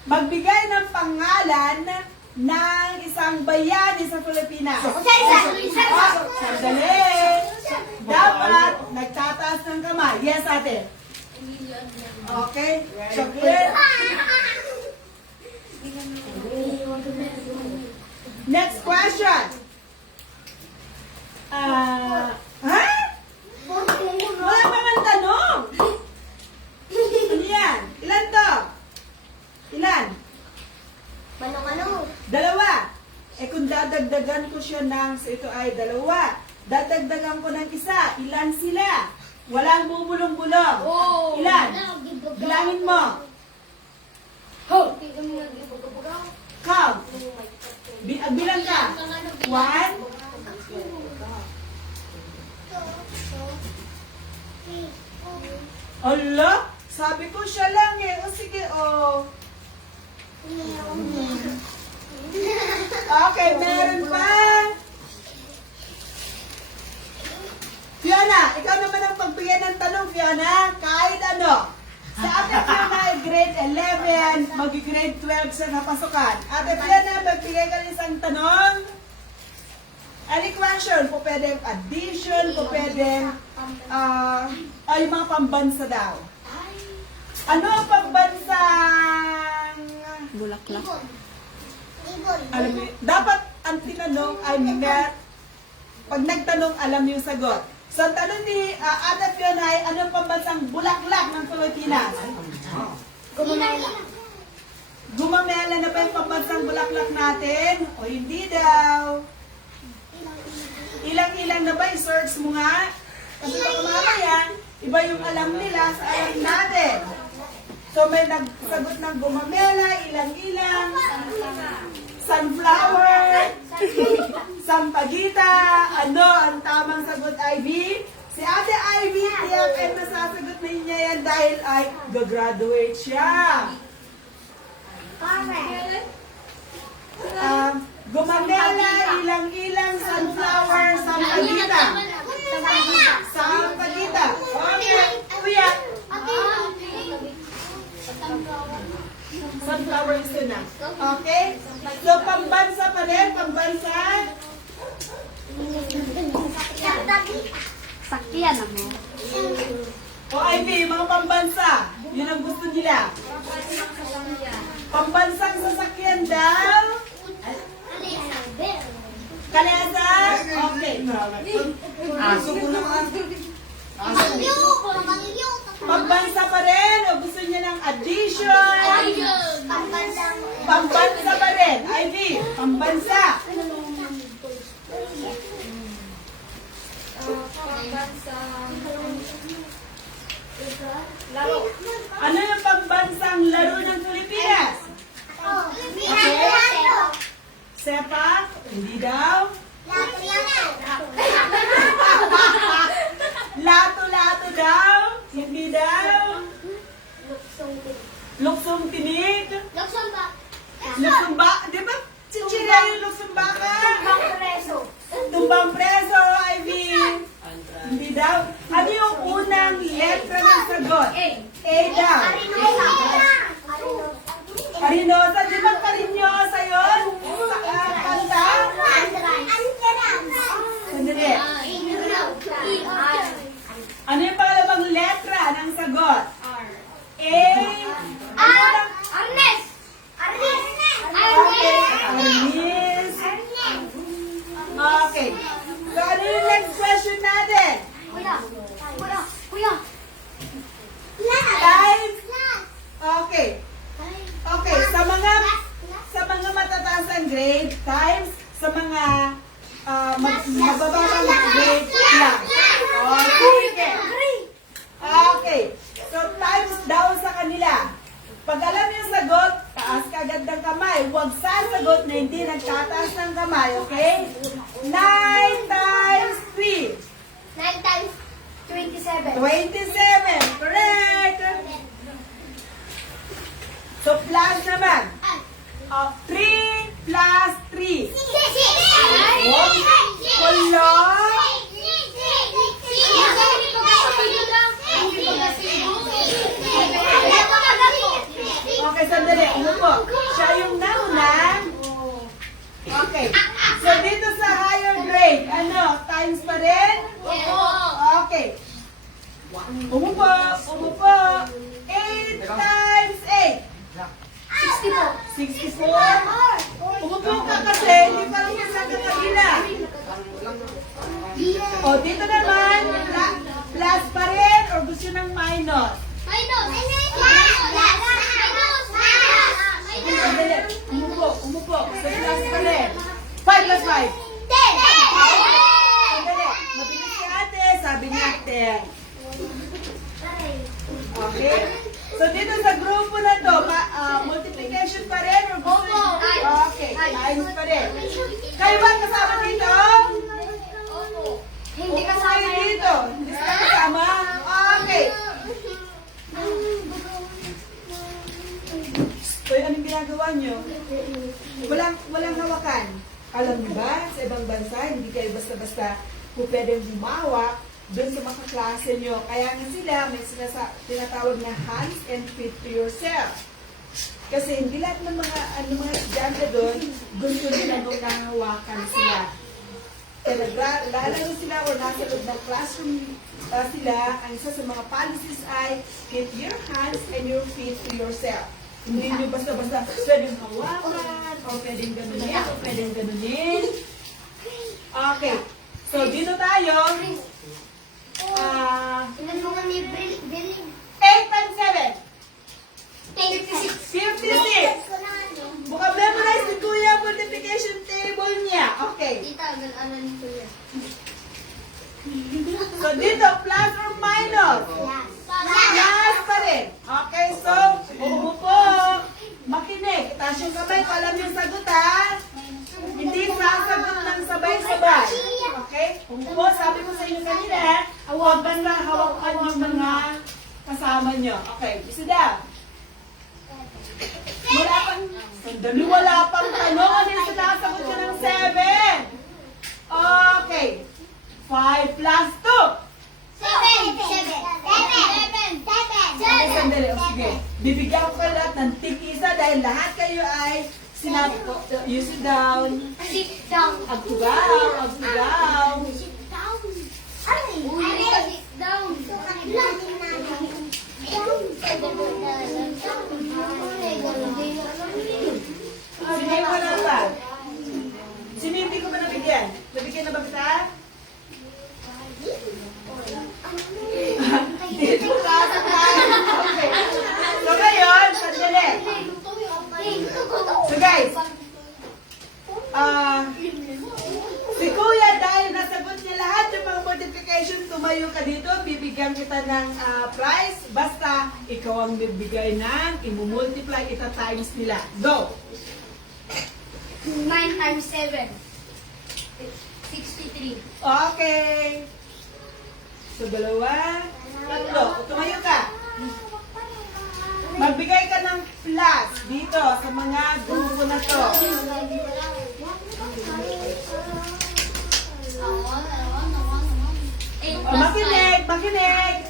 Magbigay ng pangalan ng isang bayani sa Pilipinas. Sandali. Dapat nagtataas ng kamay. Yes, ate. Okay. Chocolate. Next question. Ha? Wala pa man tanong. Ano yan? Ilan to? Ilan? Dalawa. Eh kung dadagdagan ko siya ng, so ito ay dalawa. Dadagdagan ko ng isa. Ilan sila? Walang bubulong-bulong. Ilan? Bilangin mo. Count. Bilang ka. 1. Allah, sabi ko siya lang eh. O sige, o. Okay, meron pa. Fiona, ikaw naman ang pagbigyan ng tanong, Fiona. Kahit ano. Sa ate Fiona ay grade 11, mag-grade 12 sa napasukan. Ate Fiona, magbigay ka ng isang tanong. Any question? Po pwedeng addition, po pwedeng ay mga pambansa daw. Ano ang pambansang Bulaklak. alam niyo, dapat ang tinanong ay pag nagtanong alam yung sagot. So ang tanong ni Ate Fiona ay anong pambansang bulaklak ng Pilipinas? Gumamela na ba yung pambansang bulaklak natin? O hindi daw? Ilang-ilang na ba? I-search mo nga. Kasi baka mamaya, iba yung alam nila sa alam natin. So may nagsagot ng gumamela, ilang-ilang, sunflower, sampagita, ano ang tamang sagot, Ivy? Si Ate Ivy, tiyak ay nasasagot na niya yan dahil ay gagraduate siya. Gumamela, ilang-ilang, sunflower, sampagita. Sampagita. Okay, kuya. Sunflower is na. Okay? So, pambansa pa rin. Pambansa. Sakyan naman. O, Ivy, mga pambansa. Yun ang gusto nila. Pambansang sasakyan daw. Kalesa? Okay. Aso ko naman. Pambansa pa rin. O gusto niya ng addition. Pambansa pa rin. Ivy, pambansa. Ano yung pambansang laro ng Pilipinas? Sepak? Hindi daw. Lato-lato daw? Hindi daw. Luksong tinig? Luksumba? Di ba? Chichira yung luksumba ka? Tumbang preso, Ivy. Hindi daw. Ano yung unang letra ng sagot? A daw. Karinosa. Di ba karinyosa yun? Kanta? Sandali. Ano yung pangalawang letra ng sagot? A. Arnes. Okay. Arnis. Okay. So, ano yung next question natin? Kuya. Time? Okay. Okay, sa mga matataas ang grade, times sa mga mabababang grade lang. Okay. Okay. So, times daw sa kanila. Pag alam yung sagot, taas ka agad ng kamay. Huwag sasagot na hindi nagtataas ng kamay, okay? 9 times 3. 9 times 27. 27. Correct. So, plus naman. 3 plus 3. Kulo. Okay, sandali. Umupo. Siya yung nauna. Okay. So, dito sa higher grade, ano, times pa rin? Okay. Umupo. Umupo. 8 times 8. 64. Umupo ka kasi, hindi pa rin sa kakabila. O, dito naman, plus pa rin o gusto ng minus? Sandali. Umupo. Umupo. So, plus pa rin. 5 plus 5. Sandali. Mabilis ka ate, sabi natin. Okay? So, dito sa grupo na to, multiplication pa rin or gusto? Okay, times pa rin. Kayo ba kasama dito? Hindi Upo kasama kayo yan. dito. Hindi sila kasama? Okay. So, anong ginagawa nyo? Walang hawakan. Alam niyo ba, sa ibang bansa, hindi kayo basta-basta kung pwedeng humawak doon sa mga kaklase nyo. Kaya nga sila, may tinatawag na hands and feet to yourself. Kasi hindi lahat ng mga estudyante doon, gusto nila nung nahawakan sila. Kaya lalaro sila o nasa loob ng classroom sila, ang isa sa mga policies ay keep your hands and your feet to yourself. Hindi nyo basta-basta pwedeng hawakan, o pwedeng ganunin, o pwedeng ganunin. Okay. So, dito tayo. Ilan mo nga ni Billy? 8 times 7. 56. 56. Mukhang memorize ni Kuya multiplication table niya. Okay. Tita, ano ni Kuya? So, dito, plus or minus? Plus pa rin. Okay, so, umupo. Makinig. Itaas yung kamay kung alam yung sagot, ha? Hindi sasagot ng sabay-sabay. Okay? Umupo, sabi ko sa inyo kanina, huwag basta hawakan yung mga kasama nyo. Okay, isa daw. Wala pang tanong. Ano yung sinasagot ko ng 7? Okay. 5 plus 2. Seven. Okay, sandali. O, sige. bibigyan ko kayo lahat ng tig-isa dahil lahat kayo ay sinabi ko, you sit down. Sit down. Agtugaw, agtugaw. Sit down. Sit down. Sino yung wala pa? Sino yung hindi ko ba nabigyan? Nabigyan na ba kita? Dito ka, okay. So ngayon, sandali. So guys, si Kuya dahil nasagot niya lahat ng mga multiplication, tumayo ka dito, bibigyan kita ng prize. Basta ikaw ang bibigay ng imumultiply, ita-times nila. Go! 9 times 7. 63. Okay. So dalawa, tatlo. Tumayo ka. Magbigay ka ng plus dito sa mga grupo na to. O, makinig, makinig.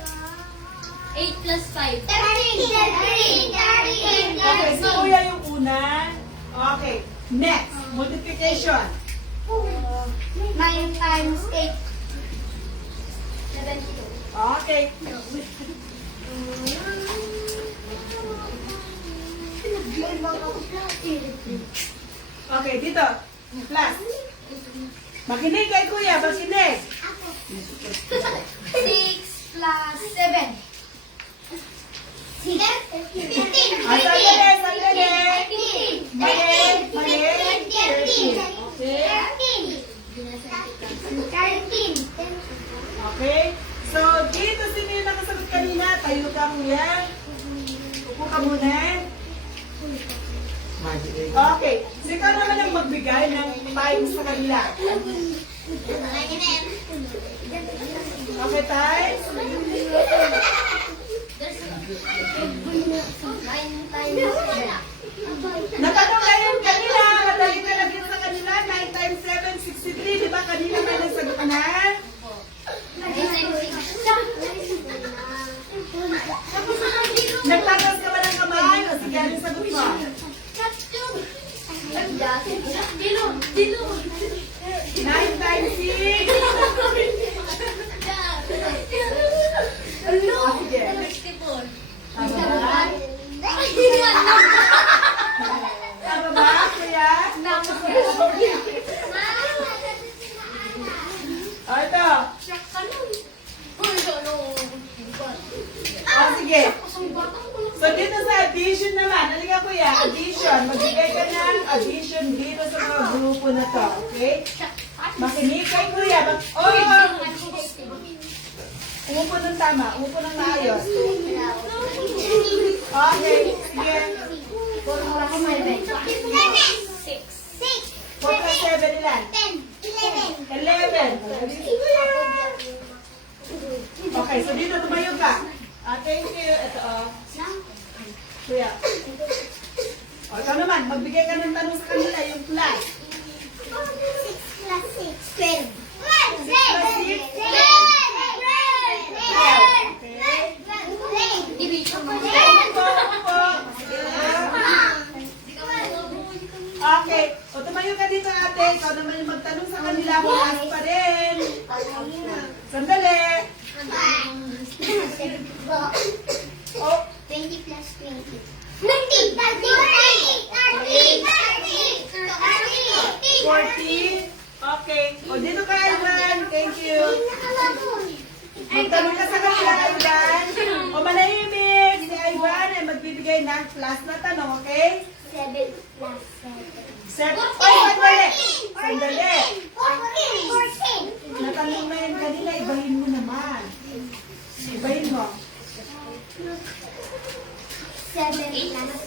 8 plus 5. Okay, si Kuya yung una. Okay, next, multiplication. 9 times 8. 72. Okay. Okay, dito. Plus. Makinig kay Kuya, makinig. 6 plus 7. Sandali, sandali. Mali, mali. 13. Okay? So, dito sino yung nakasagot kanina? Tayo ka, Kuya. Upo ka muna. Okay. So, ikaw naman ang magbigay ng times sa kanila. Okay, times? Natanong kayo kanina. Madali ka lagyan sa kanila. 9 times 7, 63. Di ba kanina may nasagot na? Nagtagas ka ba ng kamay? O sige, anong sagot mo? 9 times 6. Sige. Tama ba? Tama ba, Kuya? O, ito. O, sige. So, dito sa addition naman, halika Kuya, addition. Magbigay ka ng addition dito sa mga grupo na to, okay? Makinig kay Kuya. Umupo ng tama, umupo ng maayos. Okay, sige. 4 plus 7 ilan? 11. Okay, so dito tumayo ka. Thank you. Ito, Kuya. O, ikaw naman, magbigay ka ng tanong sa kanila, yung plus. 6 plus 6. Okay. O, tumayo ka dito, ate. Ikaw naman yung magtanong sa kanila. Bukas pa rin. Sandali. Oh, 20 plus 20. 40. Okay. O, dito ka, Ivan. Thank you. Magtanong ka sa kanila, Ivan. O, manahimik. Si Ivan ay magbibigay ng plus na tanong, okay? 7 plus 7. Oy, sandali. Sandali. 14. Natanong na yan kanila, ibahin mo naman. Ibahin mo. 7 plus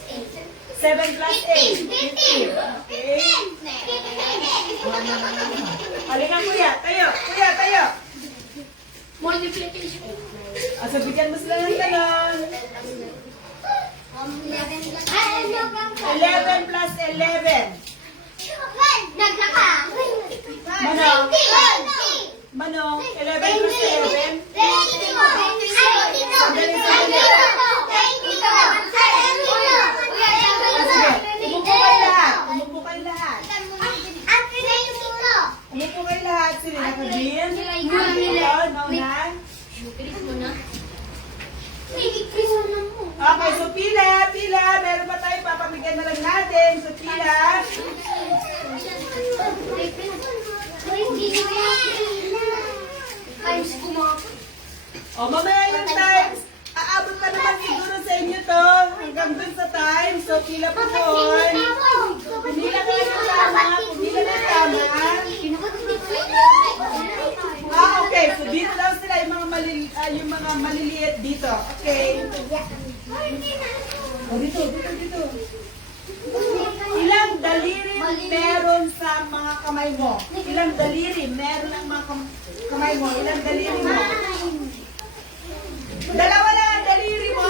7 plus 8. 15. Okay. Halika, Kuya. Tayo. Kuya, tayo. Multiplication. So, bigyan mo sila ng tanong. 11 plus 11. Naglaka. Manong. Manong, 11 plus 11. 20. O, mamaya yung times. Aabot pa naman siguro sa inyo to. Hanggang dun sa time. So, pila po yun. Pumila kayo ng tama. Pumila ng tama. Okay. So, dito daw sila yung mga maliliit dito. Okay. O, dito. Ilang daliri meron sa mga kamay mo? Ilang daliri meron ang mga kamay mo? Ilang daliri mo? Dalawa lang ang daliri mo?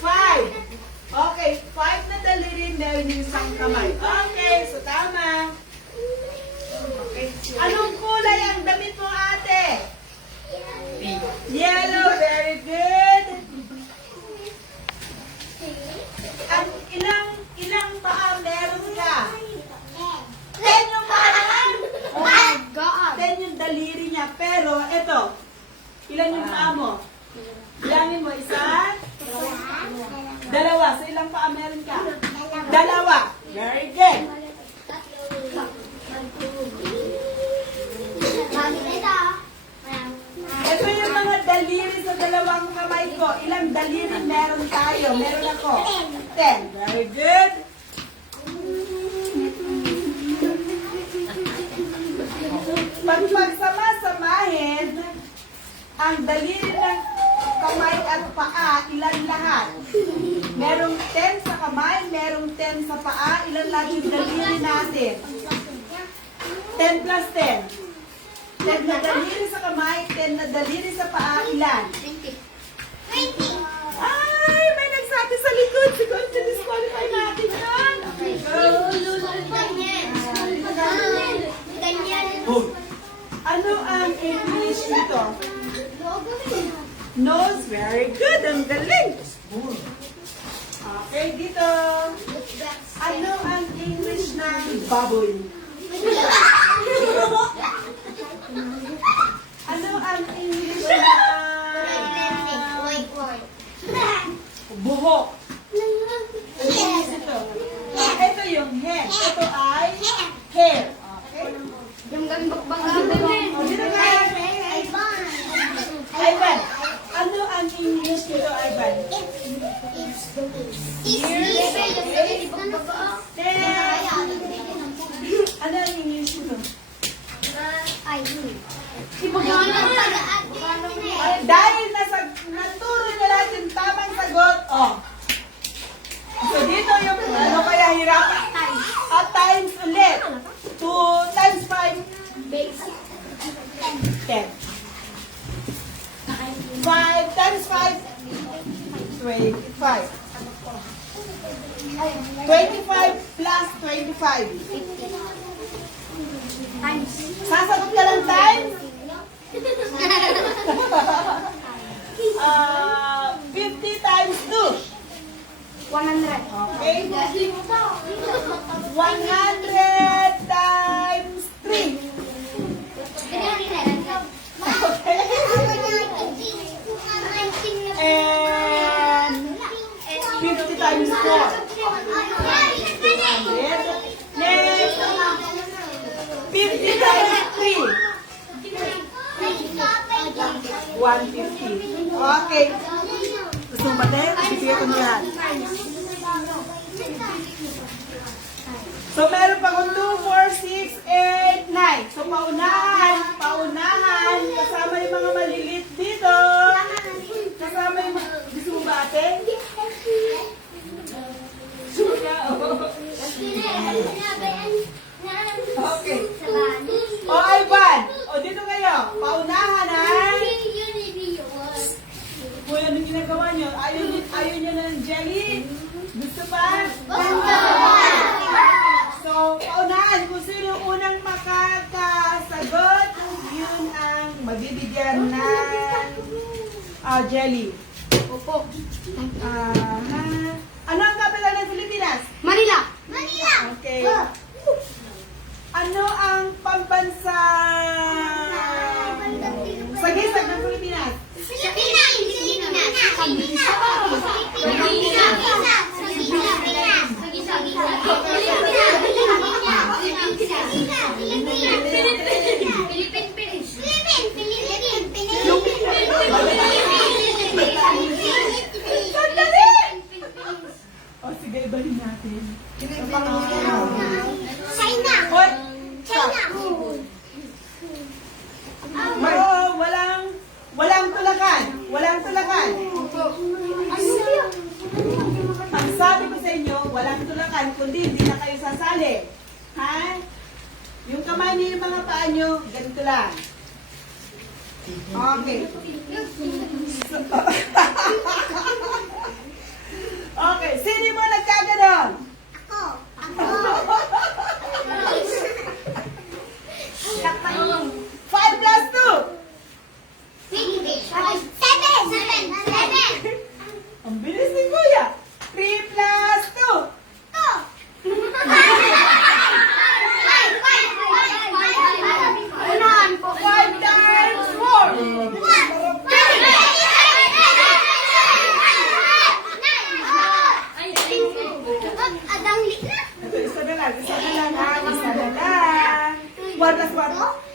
5. Okay, 5 na daliri meron yung isang kamay. Okay, so tama. Okay. Anong kulay ang damit mo, ate? Yellow, very good. Ang ilang paa meron ka? 10 yung paa. Oh my God! 10 yung daliri niya. Pero, eto. Ilan yung paa mo? Bilangin mo, isa? Dalawa. So, ilang paa meron ka? Dalawa. Very good. Ito yung mga daliri sa dalawang kamay ko. Ilang daliri meron tayo? Meron ako. 10. Very good. Pag pagsama-samahin, ang daliri ng kamay at paa, ilan lahat? Merong 10 sa kamay, merong 10 sa paa, ilan lahat yung daliri natin? 10 plus 10. 10 na daliri sa kamay, 10 na daliri sa paa, ilan? 20. Ay, may nagsabi sa likod. Siguro disqualify natin yan. Okay, go. Ano ang English nito? Nose. Very good. Ang galing. Okay, dito. Ano ang English ng baboy? Ano ang English ng buhok? Ano English ito? Ito yung head. Ito ay hair. Okay? Yung galing O, dito tayo. Ivan, ano ang English nito, Ivan? Ano ang English nito? Ay, dahil naturo niya lahat yung tamang sagot, So, dito yung, ano kaya hirap? At times ulit. 2 times 5, 10. 5 times 5, 25. 25 plus 25. Sasagot ka ng time? 50 times 2. 100. Okay? 100 times 3. And 50 times 4. Next. 50 times 3. 150. Okay. Gusto mo ba tayo? Sipigay ko na yan. So, meron pa kung 2, 4, 6, 8, 9. So, paunahan. Kasama yung mga malilit dito. Kasama yung mga... Gusto mo ba, ate? Gusto ka? Okay. O, Ivan. O, dito kayo. Paunahan, ha? Kuya, anong ginagawa nyo? Ayaw nyo na ng jelly? Gusto pa? So, paunahan, kung sino unang makakasagot, yun ang mabibigyan ng jelly. Opo. Ano ang kapital ng Pilipinas? Manila. Okay. Ano ang pambansa sagisag ng Pilipinas? natin. China. Hoy! China. Oo, walang tulakan. Walang tulakan. Ang sabi ko sa inyo, walang tulakan, kundi hindi na kayo sasali. Ha? Yung kamay niyo, yung mga paa niyo, ganito lang. Okay. Okay, sino mo nagkaganon? Ako. Ako. 5 plus Seven.2. Ang bilis ni Kuya. 3 plus 2. Unahan po. 5 times 4. Adang lik na. Ito, isa na lang ha. Isa na lang. 1 plus 1.